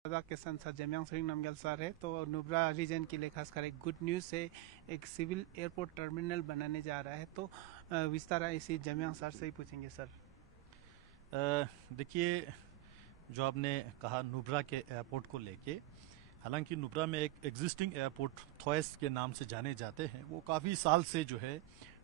लद्दाख के सांसद Jamyang souring Namgyal sir है। तो नुब्रा रीजन के लिए खासकर एक गुड न्यूज़ है, एक सिविल एयरपोर्ट टर्मिनल बनाने जा रहा है। तो विस्तार इसी जम्यांग सर से ही पूछेंगे सर। देखिए, जो आपने कहा नुब्रा के एयरपोर्ट को लेके, हालांकि नुब्रा में एक एग्जिस्टिंग एयरपोर्ट थॉयस के नाम से जाने जाते हैं, वो काफ़ी साल से जो है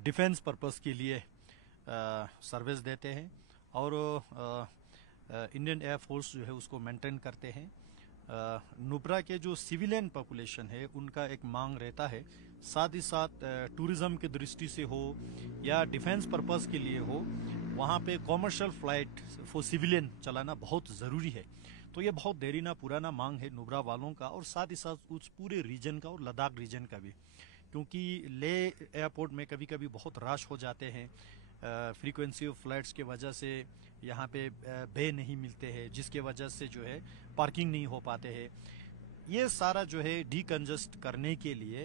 डिफेंस पर्पस के लिए सर्विस देते हैं और इंडियन एयरफोर्स जो है उसको मेंटेन करते हैं। नुब्रा के जो सिविलियन पॉपुलेशन है उनका एक मांग रहता है, साथ ही साथ टूरिज्म की दृष्टि से हो या डिफेंस पर्पस के लिए हो, वहाँ पे कॉमर्शियल फ्लाइट फॉर सिविलियन चलाना बहुत ज़रूरी है। तो ये बहुत देरीना पुराना मांग है नुब्रा वालों का और साथ ही साथ उस पूरे रीजन का और लद्दाख रीजन का भी, क्योंकि ले एयरपोर्ट में कभी कभी बहुत रश हो जाते हैं। फ्रीक्वेंसी ऑफ फ्लाइट्स के वजह से यहाँ पे बे नहीं मिलते हैं, जिसके वजह से जो है पार्किंग नहीं हो पाते हैं। ये सारा जो है डीकंजस्ट करने के लिए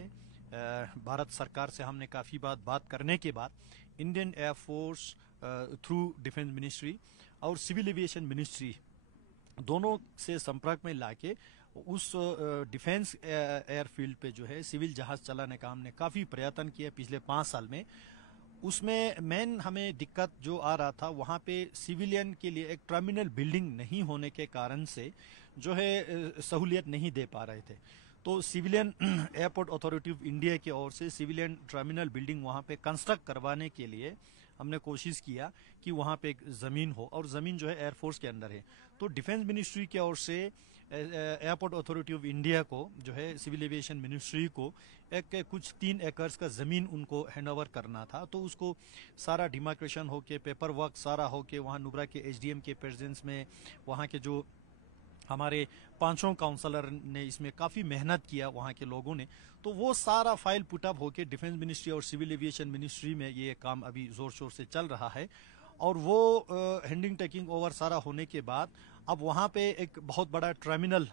भारत सरकार से हमने काफ़ी बात करने के बाद Indian air force through defence ministry और सिविल एविएशन मिनिस्ट्री दोनों से संपर्क में लाके उस डिफेंस एयरफील्ड पे जो है सिविल जहाज चलाने का हमने काफ़ी प्रयत्न किया पिछले 5 साल में। उसमें मेन हमें दिक्कत जो आ रहा था, वहाँ पे सिविलियन के लिए एक टर्मिनल बिल्डिंग नहीं होने के कारण से जो है सहूलियत नहीं दे पा रहे थे। तो civilian airport authority of India की ओर से सिविलियन टर्मिनल बिल्डिंग वहाँ पे कंस्ट्रक्ट करवाने के लिए हमने कोशिश किया कि वहाँ पे एक ज़मीन हो, और ज़मीन जो है एयरफोर्स के अंदर है। तो डिफेंस मिनिस्ट्री की ओर से एयरपोर्ट अथॉरिटी ऑफ इंडिया को जो है सिविल एविएशन मिनिस्ट्री को एक कुछ 3 एकर्स का ज़मीन उनको हैंडओवर करना था। तो उसको सारा डिमार्केशन होके, पेपर वर्क सारा होके, वहाँ नुब्रा के एसडीएम के प्रेजेंस में वहाँ के जो हमारे 5 काउंसलर ने इसमें काफ़ी मेहनत किया वहाँ के लोगों ने, तो वो सारा फाइल पुटअप होके डिफेंस मिनिस्ट्री और सिविल एविएशन मिनिस्ट्री में ये काम अभी जोर शोर से चल रहा है। और वो हैंडिंग टेकिंग ओवर सारा होने के बाद अब वहाँ पे एक बहुत बड़ा terminal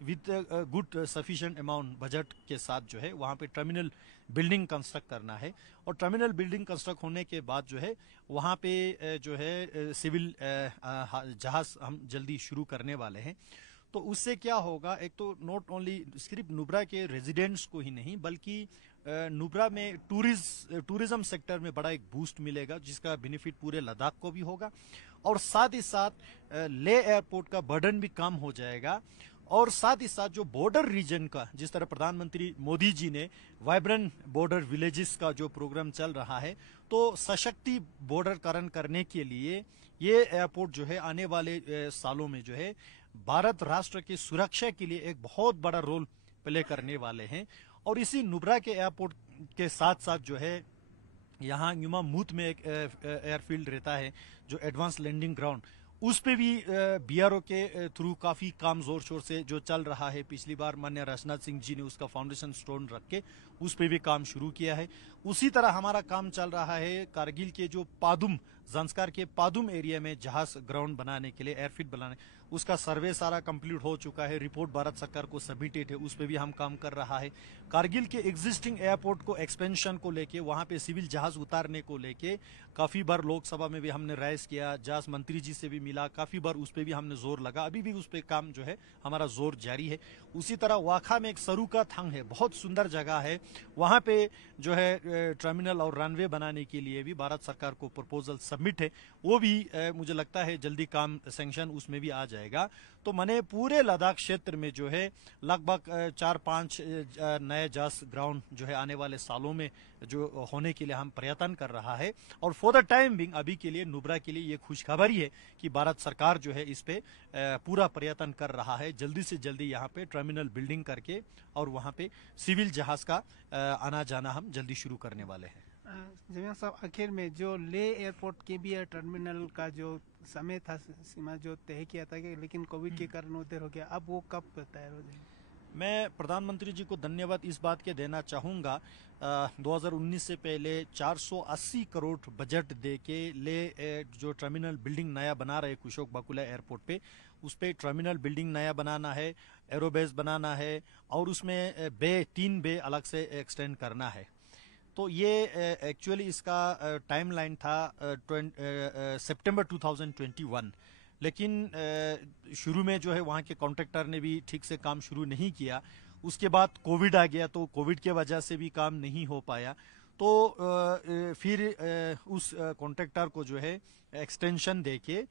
with good sufficient amount budget के साथ जो है वहाँ पे टर्मिनल बिल्डिंग कंस्ट्रक्ट करना है। और टर्मिनल बिल्डिंग कंस्ट्रक्ट होने के बाद जो है वहाँ पे जो है सिविल जहाज हम जल्दी शुरू करने वाले हैं। तो उससे क्या होगा, एक तो नॉट ओनली सिर्फ नुब्रा के रेजिडेंट्स को ही नहीं बल्कि नुब्रा में टूरिज्म सेक्टर में बड़ा एक बूस्ट मिलेगा, जिसका बेनिफिट पूरे लद्दाख को भी होगा। और साथ ही साथ ले एयरपोर्ट का बर्डन भी कम हो जाएगा। और साथ ही साथ जो बॉर्डर रीजन का, जिस तरह प्रधानमंत्री मोदी जी ने वाइब्रेंट बॉर्डर विलेजेस का जो प्रोग्राम चल रहा है, तो सशक्ति बॉर्डरकरण करने के लिए ये एयरपोर्ट जो है आने वाले सालों में जो है भारत राष्ट्र की सुरक्षा के लिए एक बहुत बड़ा रोल प्ले करने वाले हैं। और इसी नुब्रा के एयरपोर्ट के साथ साथ जो है यहाँ न्यूमा मूत में एक एयरफील्ड रहता है जो एडवांस लैंडिंग ग्राउंड, उस पे भी बीआरओ के थ्रू काफी काम जोर शोर से जो चल रहा है। पिछली बार माननीय राजनाथ सिंह जी ने उसका फाउंडेशन स्टोन रख के उस पे भी काम शुरू किया है। उसी तरह हमारा काम चल रहा है कारगिल के जो पादुम, जंस्कार के पादुम एरिया में जहाज ग्राउंड बनाने के लिए, एयरफील्ड बनाने, उसका सर्वे सारा कंप्लीट हो चुका है, रिपोर्ट भारत सरकार को सबमिटेड है, उस पर भी हम काम कर रहा है। कारगिल के एग्जिस्टिंग एयरपोर्ट को एक्सपेंशन को लेके, वहां पे सिविल जहाज उतारने को लेके काफी बार लोकसभा में भी हमने राइज किया, जहाज मंत्री जी से भी मिला, काफी बार उस पर भी हमने जोर लगा, अभी भी उस पर काम जो है हमारा जोर जारी है। उसी तरह वाखा में एक सरू का थंग है, बहुत सुंदर जगह है, वहां पे जो है टर्मिनल और रनवे बनाने के लिए भी भारत सरकार को प्रपोजल सबमिट है, वो भी मुझे लगता है जल्दी काम सैंक्शन उसमें भी आ जाएगा। तो मैंने पूरे लद्दाख क्षेत्र में जो है लगभग 4-5 नए जहाज ग्राउंड जो है आने वाले सालों में जो होने के लिए हम प्रयत्न कर रहा है। और फॉर द टाइम बिंग अभी के लिए नुब्रा के लिए ये खुशखबरी है कि भारत सरकार जो है इस पे पूरा प्रयत्न कर रहा है, जल्दी से जल्दी यहाँ पे टर्मिनल बिल्डिंग करके और वहाँ पे सिविल जहाज का आना जाना हम जल्दी शुरू करने वाले हैं। जमीन साहब, आखिर में जो ले एयरपोर्ट के भी टर्मिनल का जो समय था, सीमा जो तय किया था कि, लेकिन कोविड के कारण वो देर हो गया, अब वो कब तैयार हो जाएगा? मैं प्रधानमंत्री जी को धन्यवाद इस बात के देना चाहूँगा, 2019 से पहले 480 करोड़ बजट दे के ले जो टर्मिनल बिल्डिंग नया बना रहे कुशोक बाकुला एयरपोर्ट पे, उस पे टर्मिनल बिल्डिंग नया बनाना है, एरोबेस बनाना है और उसमें 3 बे अलग से एक्सटेंड करना है। तो ये एक्चुअली इसका टाइमलाइन था सितंबर 2021, लेकिन शुरू में जो है वहाँ के कॉन्ट्रैक्टर ने भी ठीक से काम शुरू नहीं किया। उसके बाद कोविड आ गया, तो कोविड के वजह से भी काम नहीं हो पाया। तो फिर उस कॉन्ट्रैक्टर को जो है एक्सटेंशन देके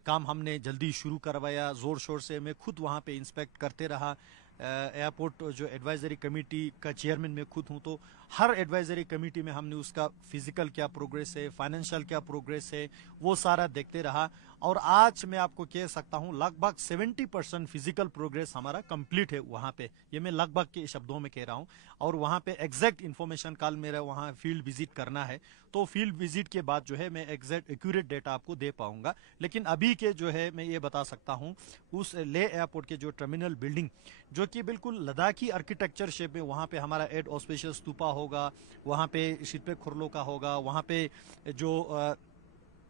काम हमने जल्दी शुरू करवाया, जोर शोर से। मैं खुद वहाँ पे इंस्पेक्ट करते रहा। एयरपोर्ट जो एडवाइजरी कमेटी का चेयरमैन मैं खुद हूँ, तो हर एडवाइजरी कमेटी में हमने उसका फिजिकल क्या प्रोग्रेस है, फाइनेंशियल क्या प्रोग्रेस है, वो सारा देखते रहा। और आज मैं आपको कह सकता हूँ लगभग 70% फिजिकल प्रोग्रेस हमारा कंप्लीट है वहाँ पे। ये मैं लगभग के शब्दों में कह रहा हूँ। और वहाँ पे एग्जैक्ट इन्फॉर्मेशन कल मेरा वहाँ फील्ड विजिट करना है, तो फील्ड विजिट के बाद जो है मैं एग्जैक्ट एक्यूरेट डेटा आपको दे पाऊंगा। लेकिन अभी के जो है मैं ये बता सकता हूँ, उस ले एयरपोर्ट के जो टर्मिनल बिल्डिंग जो कि बिल्कुल लद्दाखी आर्किटेक्चर शेप में, वहाँ पे हमारा एड ऑस्पेशियस स्तूपा होगा, वहाँ पे शिल्पे खुरलो का होगा, वहाँ पे जो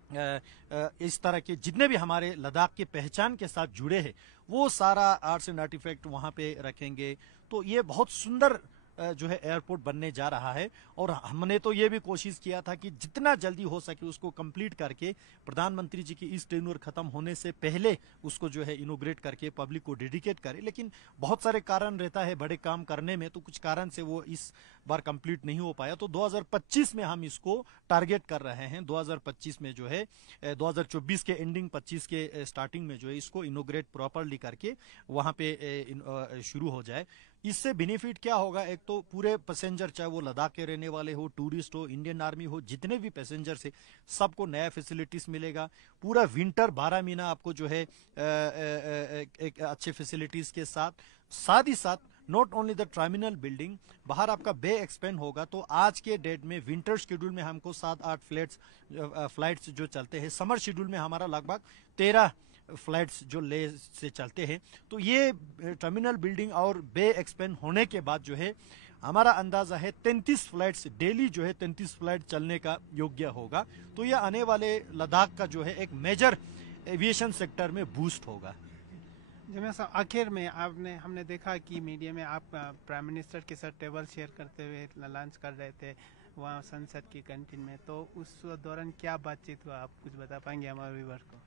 इस तरह के जितने भी हमारे लद्दाख के पहचान के साथ जुड़े हैं, वो सारा आर्ट्स एंड आर्टिफैक्ट वहाँ पे रखेंगे। तो ये बहुत सुंदर जो है एयरपोर्ट बनने जा रहा है। और हमने तो ये भी कोशिश किया था कि जितना जल्दी हो सके उसको कंप्लीट करके प्रधानमंत्री जी की इस टेन्योर खत्म होने से पहले उसको जो है इनोग्रेट करके पब्लिक को डेडिकेट करें। लेकिन बहुत सारे कारण रहता है बड़े काम करने में, तो कुछ कारण से वो इस बार कंप्लीट नहीं हो पाया। तो 2025 में हम इसको टारगेट कर रहे हैं। 2025 में जो है 2024 के एंडिंग, 25 के स्टार्टिंग में जो है इसको इनोग्रेट प्रॉपरली करके वहां पे शुरू हो जाए। इससे बेनिफिट क्या होगा? एक तो पूरे पैसेंजर, चाहे वो लद्दाख के रहने वाले हो, टूरिस्ट हो, इंडियन आर्मी हो, जितने भी पैसेंजर से सबको नया फैसिलिटीज मिलेगा। पूरा विंटर 12 महीना आपको जो है एक अच्छे फैसिलिटीज के साथ ही साथ not only the terminal building, बाहर आपका बे एक्सपेंड होगा। तो आज के डेट में विंटर शेड्यूल में हमको 7-8 फ्लाइट्स जो चलते हैं, समर शेड्यूल में हमारा लगभग 13 फ्लाइट्स जो ले से चलते हैं। तो ये टर्मिनल बिल्डिंग और बे एक्सपेंड होने के बाद जो है हमारा अंदाजा है 33 फ्लाइट्स डेली जो है 33 फ्लाइट चलने का योग्य होगा। तो ये आने वाले लद्दाख का जो है एक मेजर एविएशन सेक्टर में बूस्ट होगा। जमीन साहब, आखिर में हमने देखा कि मीडिया में आप प्राइम मिनिस्टर के साथ टेबल शेयर करते हुए लंच कर रहे थे वहाँ संसद की कैंटीन में, तो उस दौरान क्या बातचीत हुआ, आप कुछ बता पाएंगे हमारे व्यूअर को?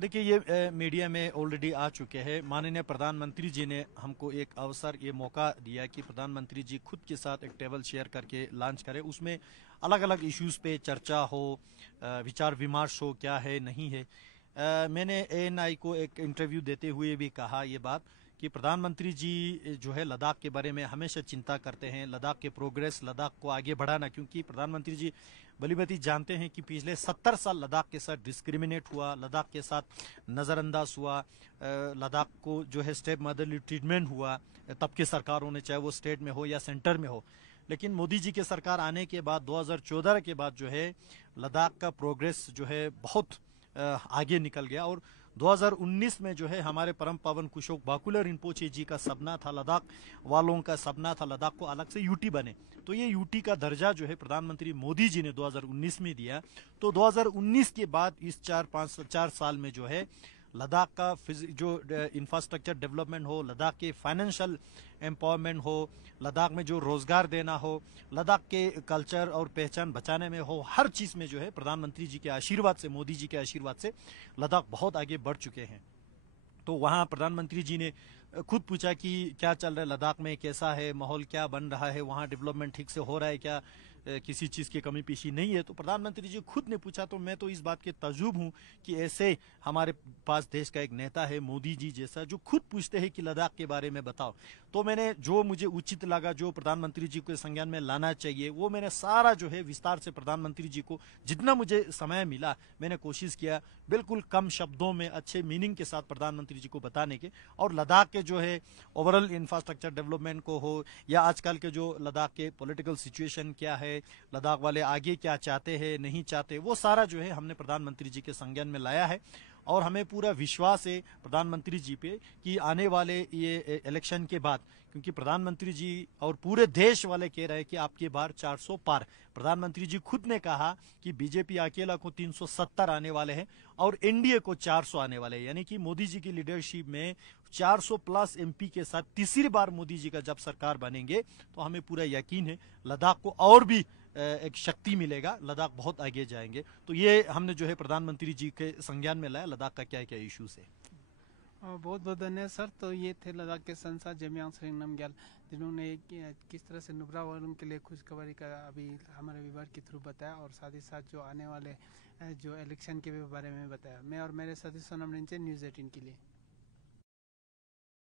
देखिए, ये मीडिया में ऑलरेडी आ चुके हैं। माननीय प्रधानमंत्री जी ने हमको एक अवसर, ये मौका दिया कि प्रधानमंत्री जी खुद के साथ एक टेबल शेयर करके लंच करें। उसमें अलग अलग इश्यूज पे चर्चा हो, विचार विमर्श हो, क्या है नहीं है। मैंने ANI को एक इंटरव्यू देते हुए भी कहा ये बात कि प्रधानमंत्री जी जो है लद्दाख के बारे में हमेशा चिंता करते हैं, लद्दाख के प्रोग्रेस, लद्दाख को आगे बढ़ाना। क्योंकि प्रधानमंत्री जी भलीभांति जानते हैं कि पिछले 70 साल लद्दाख के साथ डिस्क्रिमिनेट हुआ, लद्दाख के साथ नज़रअंदाज हुआ, लद्दाख को जो है स्टेट मदरली ट्रीटमेंट हुआ तब के सरकारों ने, चाहे वो स्टेट में हो या सेंटर में हो। लेकिन मोदी जी के सरकार आने के बाद 2014 के बाद जो है लद्दाख का प्रोग्रेस जो है बहुत आगे निकल गया। और 2019 में जो है हमारे परम पावन कुशोक बाकुला रिम्पोचे जी का सपना था, लद्दाख वालों का सपना था, लद्दाख को अलग से यूटी बने। तो ये यूटी का दर्जा जो है प्रधानमंत्री मोदी जी ने 2019 में दिया। तो 2019 के बाद इस 4 साल में जो है लद्दाख का जो इंफ्रास्ट्रक्चर डेवलपमेंट हो, लद्दाख के फाइनेंशियल एम्पावरमेंट हो, लद्दाख में जो रोजगार देना हो, लद्दाख के कल्चर और पहचान बचाने में हो, हर चीज में जो है प्रधानमंत्री जी के आशीर्वाद से, मोदी जी के आशीर्वाद से लद्दाख बहुत आगे बढ़ चुके हैं। तो वहाँ प्रधानमंत्री जी ने खुद पूछा कि क्या चल रहा है लद्दाख में, कैसा है माहौल, क्या बन रहा है वहाँ, डेवलपमेंट ठीक से हो रहा है क्या, किसी चीज की कमी पेशी नहीं है। तो प्रधानमंत्री जी खुद ने पूछा। तो मैं तो इस बात के तजुब हूं कि ऐसे हमारे पास देश का एक नेता है मोदी जी जैसा, जो खुद पूछते हैं कि लद्दाख के बारे में बताओ। तो मैंने जो मुझे उचित लगा, जो प्रधानमंत्री जी को संज्ञान में लाना चाहिए, वो मैंने सारा जो है विस्तार से प्रधानमंत्री जी को जितना मुझे समय मिला मैंने कोशिश किया बिल्कुल कम शब्दों में अच्छे मीनिंग के साथ प्रधानमंत्री जी को बताने के। और लद्दाख के जो है ओवरऑल इंफ्रास्ट्रक्चर डेवलपमेंट को हो, या आजकल के जो लद्दाख के पॉलिटिकल सिचुएशन क्या है, लद्दाख वाले आगे क्या चाहते हैं नहीं चाहते, वो सारा जो है हमने प्रधानमंत्री जी के संज्ञान में लाया है। और हमें पूरा विश्वास है प्रधानमंत्री जी पे कि आने वाले ये इलेक्शन के बाद, क्योंकि प्रधानमंत्री जी और पूरे देश वाले कह रहे हैं कि आपकी बार 400 पार। प्रधानमंत्री जी खुद ने कहा कि बीजेपी अकेला को 370 आने वाले हैं और एनडीए को 400 आने वाले हैं। यानी कि मोदी जी की लीडरशिप में 400 प्लस एमपी के साथ तीसरी बार मोदी जी का जब सरकार बनेंगे तो हमें पूरा यकीन है लद्दाख को और भी एक शक्ति मिलेगा, लद्दाख बहुत आगे जाएंगे। तो ये हमने जो है प्रधानमंत्री जी के संज्ञान में लाया लद्दाख का क्या क्या इश्यूज है। बहुत बहुत धन्यवाद सर। तो ये थे लद्दाख के सांसद जमयांग सेरिंग नामग्याल, जिन्होंने किस तरह से नुब्रा वालों के लिए खुशखबरी का अभी हमारे विभाग के थ्रू बताया और साथ ही साथ जो आने वाले जो इलेक्शन के बारे में बताया। मैं और मेरे साथी सोनम रिंचे, न्यूज़ 18 के लिए।